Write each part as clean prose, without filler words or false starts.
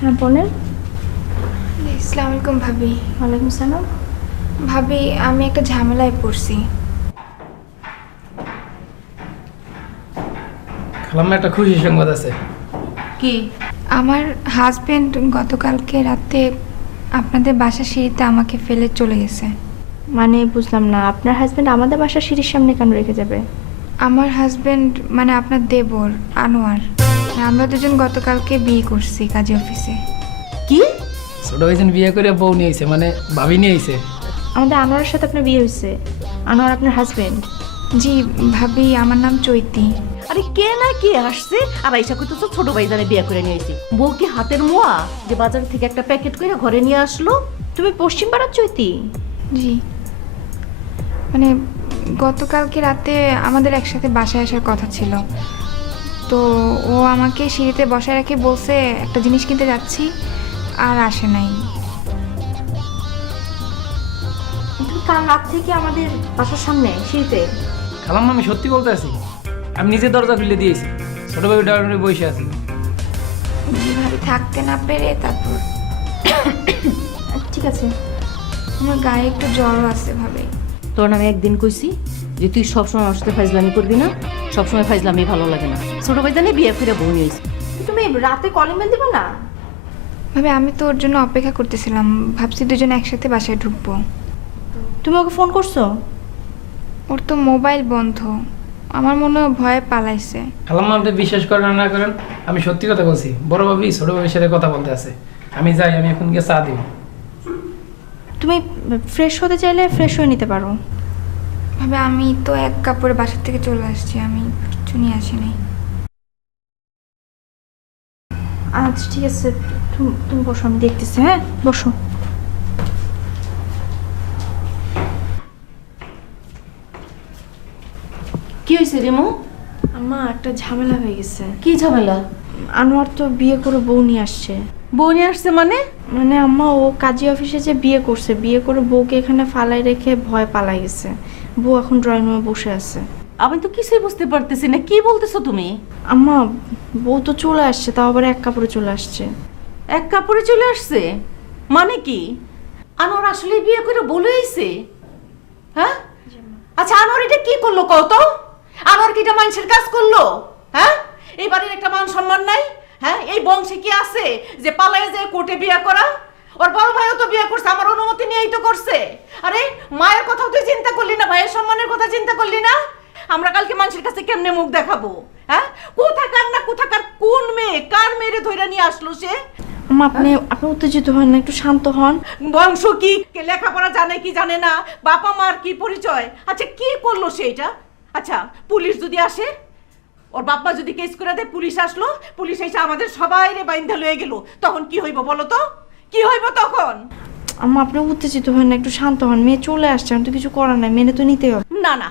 হ্যাঁ বলেন। আসসালামু আলাইকুম ভাবি। ওয়ালাইকুম সালাম। ভাবি আমি একটা ঝামেলায় পড়ছি। খালাম্মা একটা খুশি সংবাদ আছে। কি? আমার হাজবেন্ড গতকালকে রাতে আপনাদের বাসার সিঁড়িতে আমাকে ফেলে চলে গেছে। মানে বুঝলাম না, আপনার হাজবেন্ড আমাদের বাসার সিঁড়ির সামনে কেন রেখে যাবে? আমার হাজবেন্ড মানে আপনার দেবর আনোয়ার, আমরা দুজন গতকালকে বিয়ে করছি কাজী অফিসে। কি? ছোট ভাইজান বিয়ে করে বউ নিয়ে আইছে, মানে ভাবি নিয়ে আইছে। আমাদের আনোয়ারের সাথে আপনার বিয়ে হয়েছে? আনোয়ার আপনার হাজবেন্ড? জি ভাবি, আমার নাম চৈতি। আরে কে না কে আসছে আর আইসা কইতো তো ছোট ভাইজানে বিয়ে করে নিয়ে আইছি। বউ কি হাতের মোয়া যে বাজার থেকে একটা প্যাকেট করে ঘরে নিয়ে আসলো? তুমি পশ্চিম পাড়ার চৈতি? জি, মানে গতকালকে রাতে আমাদের একসাথে বাসায় আসার কথা ছিল, তো ও আমাকে সিঁড়িতে বসায় রেখে বলছে একটা জিনিস কিনতে যাচ্ছি, আর আসে নাই। তুমি কাল রাত থেকে আমাদের বাসার সামনে সিঁড়িতে? খালাম্মা আমি সত্যি বলতে আছি, আমি নিজে দরজা খুলে দিয়েছি, ছোট ভাই ডাউনে বসে আছি। যেভাবে থাকতে না পেরে তারপর ঠিক আছে। আমার গায়ে একটু জ্বরও আছে ভাবে। তোর আমি একদিন কইছি যে তুই সবসময় আমার সাথে ফাইজলামি করবি না, সবসময় ফাইজলামি ভালো লাগে না। ছোট ভাইজানে বিয়ে করে বউ নিয়ে আইছি। তুমি রাতে কলিং বেল দিবে না? ভাবে আমি তো ওর জন্য অপেক্ষা করতেছিলাম, ভাবছি দুজন একসাথে বাসায় ঢুকবো। তুমি ওকে ফোন করছো? ওর তো মোবাইল বন্ধ, আমার মনে হয় ভয়ে পালাইছে। খালাম্মা আপনি বিশ্বাস করেন আর না করেন, আমি সত্যি কথা বলছি। বড় ভাবি ছোট ভাবির সাথে কথা বলতে আছে। আমি যাই, আমি এখন গিয়ে চা দিব। তুমি ফ্রেশ হতে চাইলে ফ্রেশ হয়ে নিতে পারো। ভাবে আমি তো এক কাপড়ে বাসার থেকে চলে আসছি, আমি কিছু নিয়ে আসিনি। আচ্ছা ঠিক আছে, তুমি বসো, আমি দেখতেছি। হ্যাঁ বসো। কি হয়েছে রেমু? আম্মা একটা ঝামেলা হয়ে গেছে। কি ঝামেলা? আনোয়ার তো বিয়ে করে বউ নিয়ে আসছে। বউ নিয়ে আসছে মানে? মানে আম্মা ও কাজী অফিসে যে বিয়ে করছে, বিয়ে করে বউকে এখানে ফালাই রেখে ভয় পালাই গেছে। বউ এখন ড্রয়িং রুমে বসে আছে। আমি তো কিছুই বুঝতে পারতেছি না, কি বলতেছো তুমি? আম্মা বউ তো চলে আসছে, তাও আবার এক কাপড়ে চলে আসছে। এক কাপড়ে চলে আসছে মানে কি? আনোয়ার আসলে বিয়ে করে বলে আইছে? হ্যাঁ? আচ্ছা আনোয়ার এটা কি করলো কও তো? আনোয়ার কি এটা মানুষের কাজ করলো? হ্যাঁ? এই বাড়ির একটা মান সম্মান নাই? হ্যাঁ, এই বংশে কি আছে যে পালায়ে যায় কোর্টে বিয়ে করা? ওর বড় ভাইও তো বিয়ে করছে, আমার অনুমতি নিয়েই তো করছে। আরে মায়ের কথাও তুই চিন্তা করলি না, ভাইয়ের সম্মানের কথা চিন্তা করলি না? আমরা কালকে মানুষের কাছে কেমনে মুখ দেখাবো? হ্যাঁ, কোথাকার না কোথাকার কোন মেয়ে কার মেয়েরে ধইরা নিয়ে আসলো সে? আম্মা আপনি উত্তেজিত হন না, একটু শান্ত হন। বংশ কি, কে লেখাপড়া জানে কি জানে না, বাবা মার কি পরিচয়? আচ্ছা কি করলো সে এটা? আচ্ছা পুলিশ যদি আসে, ওর বাবা যদি কেস করে দেয়, পুলিশ আসলো, পুলিশ এসে আমাদের সবাইরে বাইন্ধা লয়ে গেল, তখন কি হইব বলো তো? কি হইব তখন? আম্মা আপনি উত্তেজিত হন না, একটু শান্ত হন। মেয়ে চলে আসছে, আমি তো কিছু করার নাই, মেনে তো নিতেই হবে। না না,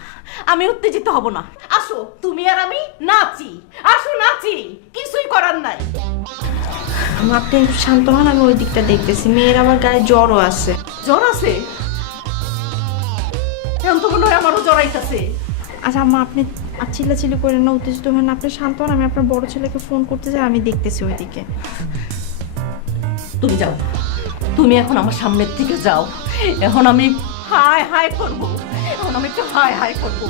আমি উত্তেজিত হব না। আসো তুমি আর আমি নাচি, আসো নাচি, কিছুই করার নাই। আম্মা আপনি একটু শান্ত হন, আমি ওই দিকটা দেখতেছি। মেয়ের আমার গায়ে জ্বরও আছে। জ্বর আছে? এখন তো মনে হয় আমারও জ্বর আইতাছে। আচ্ছা আম্মা আপনি আর চিল্লাচিল্লি করেন না, উত্তেজিত হন না, আপনি শান্ত হন। আমি আপনার বড় ছেলেকে ফোন করতে চাই, আমি দেখতেছি ওইদিকে। তুমি যাও, তুমি এখন আমার সামনের থেকে যাও। এখন আমি হাই হাই করব, এখন আমি একটু হাই হাই করব।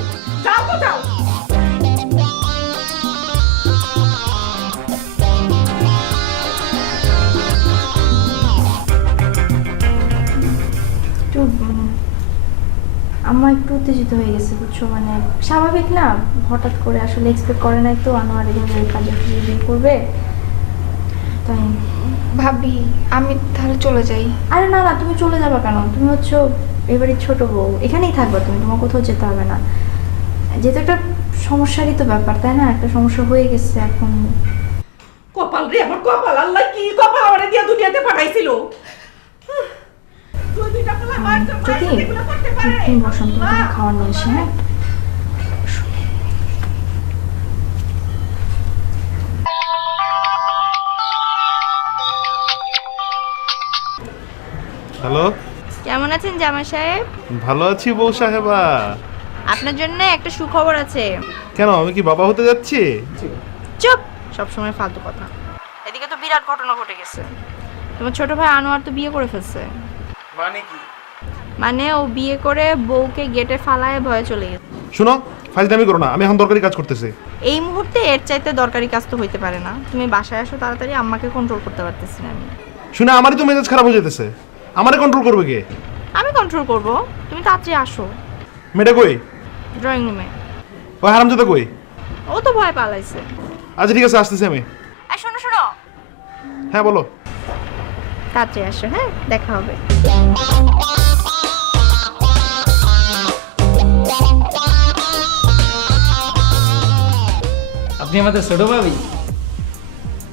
যাও তো যাও। একটু আমার একটু উত্তেজিত হয়ে গেছে বুঝছো, মানে স্বাভাবিক না, হঠাৎ করে আসলে এক্সপেক্ট করে নাই তো আনোয়ার এভাবে কাজে বিয়ে করবে, তাই। ভাবি আমি তাহলে চলে যাই। আরে না না, তুমি চলে যাবে কেন? তুমি হচ্ছে এবারে ছোট বউ, এখানেই থাকবে তুমি, তোমার কোথাও যেতে হবে না। যেহেতু একটা সমস্যারই তো ব্যাপার, তাই না? একটা সমস্যা হয়ে গেছে এখন। কপাল রে আমার কপাল, আল্লাহ কি কপাল আমারে দিয়া দুনিয়াতে পাঠাইছিল। তুই দুইটা পোলা মারতে যদি এগুলো করতে পারে। তুমি বসন্ত খাওয়ার নিয়ে এসে, হ্যাঁ? হ্যালো, কেমন আছেন জামাই সাহেব? ভালো আছি বউ সাহেবা। আপনার জন্য একটা সুখবর আছে। কেন, আমি কি বাবা হতে যাচ্ছি? চুপ, সব সময় ফালতু কথা। এদিকে তো বিরাট ঘটনা ঘটে গেছে। তোমার ছোট ভাই আনোয়ার তো বিয়ে করে ফেলছে। মানে কি? মানে ও বিয়ে করে বউকে গেটে ফালায় ভয়ে চলে গেছে। শুনো, ফাইজলামি করো না, আমি এখন দরকারি কাজ করতেছি। এই মুহূর্তে এর চাইতে দরকারি কাজ তো হইতে পারে না। তুমি বাসায় আসো তাড়াতাড়ি, আম্মাকে কন্ট্রোল করতে পারতেছি না আমি। শুনে আমারই তো মেজাজ খারাপ হয়ে যেতেছে, আমারে কন্ট্রোল করবে কে? আমি কন্ট্রোল করব, তুমি তাড়াতাড়ি আসো। মেয়েটা কই? ড্রয়িং রুমে। ওই হারামজাদা কই? ও তো ভয় পালাইছে। আচ্ছা ঠিক আছে, আসতেছি আমি। এই শোনো শোনো, হ্যাঁ বলো। তাড়াতাড়ি আসো, হ্যাঁ দেখা হবে। আপনি আমাদের ছোট ভাবি,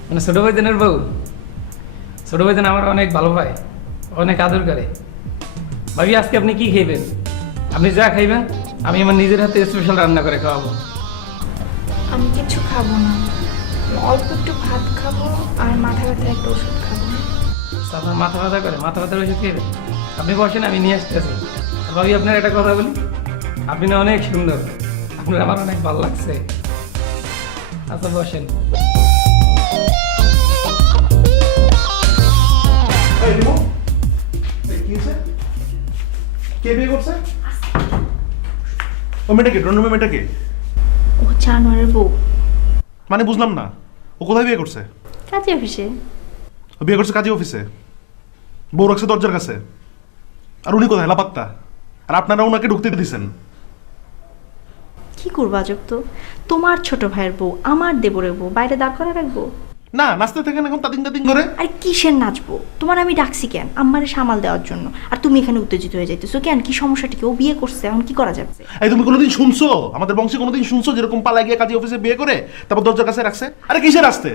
মানে ছোট ভাইদের বউ? ছোট ভাইদের আমার অনেক ভালো পায়, অনেক আদর করে। ভাবি আজকে আপনি কি খাইবেন? আপনি যা খাইবেন আমি আমার নিজের হাতে স্পেশাল রান্না করে খাওয়াবো। আমি কিছু খাবো না, অল্প একটু ভাত খাবো আর মাথা ব্যথার একটা ওষুধ খাবো। আপনার মাথা ব্যথা করে, মাথা ব্যথার ওষুধ খাইবেন? আপনি বসেন, আমি নিয়ে আসতেছি। আর ভাবি আপনার একটা কথা বলি, আপনি না অনেক সুন্দর, আপনার আমার অনেক ভালো লাগছে। আচ্ছা বসেন। কে বিয়ে করছে? ও মেয়েটাকে, রন্ডুমে মেয়েটাকে? ও জানোয়ারের বউ। মানে বুঝলাম না, ও কোথায় বিয়ে করছে? কাজে অফিসে। ও বিয়ে করছে কাজী অফিসে, বউ রাখছে দরজার কাছে, আর উনি কোথায় লাপাত্তা? আর আপনারা ওনাকে ঢুকতে দিয়েছেন। কি করবো আজব তো, তোমার ছোট ভাইয়ের বউ আমার দেবরের বউ বাইরে দাঁড় করে রাখবো? না, নাচতে থাকেন এখন তাতিং তাতিং করে। আরে কিসের নাচবো? তোমার আমি ডাকছি কেন? আম্মারে সামাল দেওয়ার জন্য, আর তুমি এখানে উত্তেজিত হয়ে যাইতেছো কেন? কি সমস্যাটা কি? ও বিয়ে করছে, এখন কি করা যাবে? এই তুমি কোনোদিন শুনছো আমাদের বংশে কোনোদিন শুনছো যেরকম পালায় গিয়ে কাজী অফিসে বিয়ে করে তারপর দরজার কাছে রাখছে? আরে কিসের আসতে?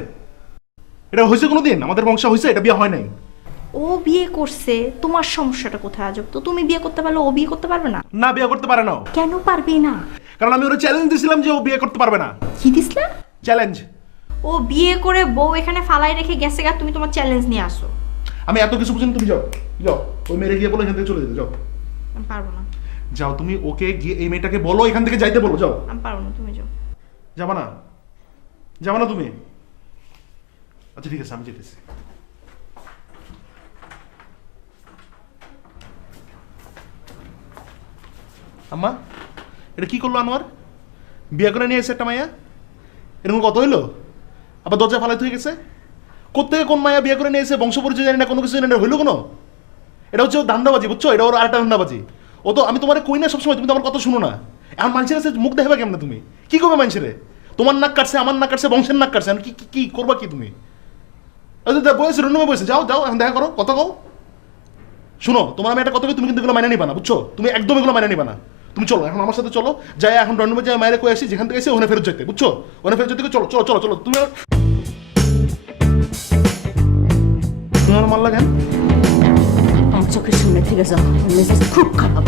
এটা হয়েছে কোনোদিন? আমাদের বংশে হয়েছে? এটা বিয়ে হয় নাই। ও বিয়ে করছে, তোমার সমস্যাটা কোথায় আজব তো? তুমি বিয়ে করতে পারলে ও বিয়ে করতে পারবে না? না, বিয়ে করতে পারে না ও। কেন পারবে না? কারণ আমি ওরা চ্যালেঞ্জ দিয়েছিলাম যে ও বিয়ে করতে পারবে না। কি দিসলা? চ্যালেঞ্জ। ও বিয়ে করে বউ এখানে ফালাই রেখে গেছে গা, তুমি তোমার চ্যালেঞ্জ নিয়ে আসো। আমি এত কিছু বুঝিনি, তুমি যাও যাও, ওই মেরে গিয়ে বলো এখান থেকে চলে যেতে। যাও আমি পারবো না। যাও, তুমি ওকে গিয়ে এই মেয়েটাকে বলো এখান থেকে যাইতে বলো। যাও। আমি পারবো না, তুমি যাও। যাবা না? যাবা না তুমি? আচ্ছা ঠিক আছে, আমি যেতেছি। আম্মা, এটা কি করলো আনোয়ার? বিয়ে করে নিয়ে এসে একটা মাইয়া, এরকম কত হইলো? আবার দরজা ফালাইতে হয়ে গেছে। কোত্থেকে কোন মায়া বিয়ে করে নিয়ে এসে বংশ পরিচয় জানি না, কোনো কিছু জানি না, হইলো কোনো? এটা হচ্ছে ওর ধান্দাবাজি, বুঝছো? এটা ওর আরেকটা ধান্দাবাজি। ও তো, আমি তোমার কই না সবসময়, তুমি তো আমার কথা শুনো না। এখন মানুষের কাছে মুখ দেখাবে কেমন? তুমি কি করবে মানুষের? তোমার নাক কাটছে, আমার নাক কাটছে, বংশের নাক কাটছে, কি কি করবা কি তুমি? বয়সে রুমে বসে যাও যাও, এখন দেখা করো, কথা কও। শুনো, তোমার আমি একটা কথা কই, তুমি কিন্তু এগুলো মাইনে নিবা না, বুঝছো? তুমি একদম এগুলো মাইনে নিবা না। তুমি চলো এখন আমার সাথে, চলো যাই এখন রুমে যাই, মায়ের কই আসি, যেখান থেকে এসে ওখানে ফেরত যেতে, বুঝছো? ওখানে ফেরত যেতে, চলো চলো চলো চলো। তুমি আমার মাল লাগেন আমার চোখের সামনে থেকে যাও, মেজাজ খুব খারাপ।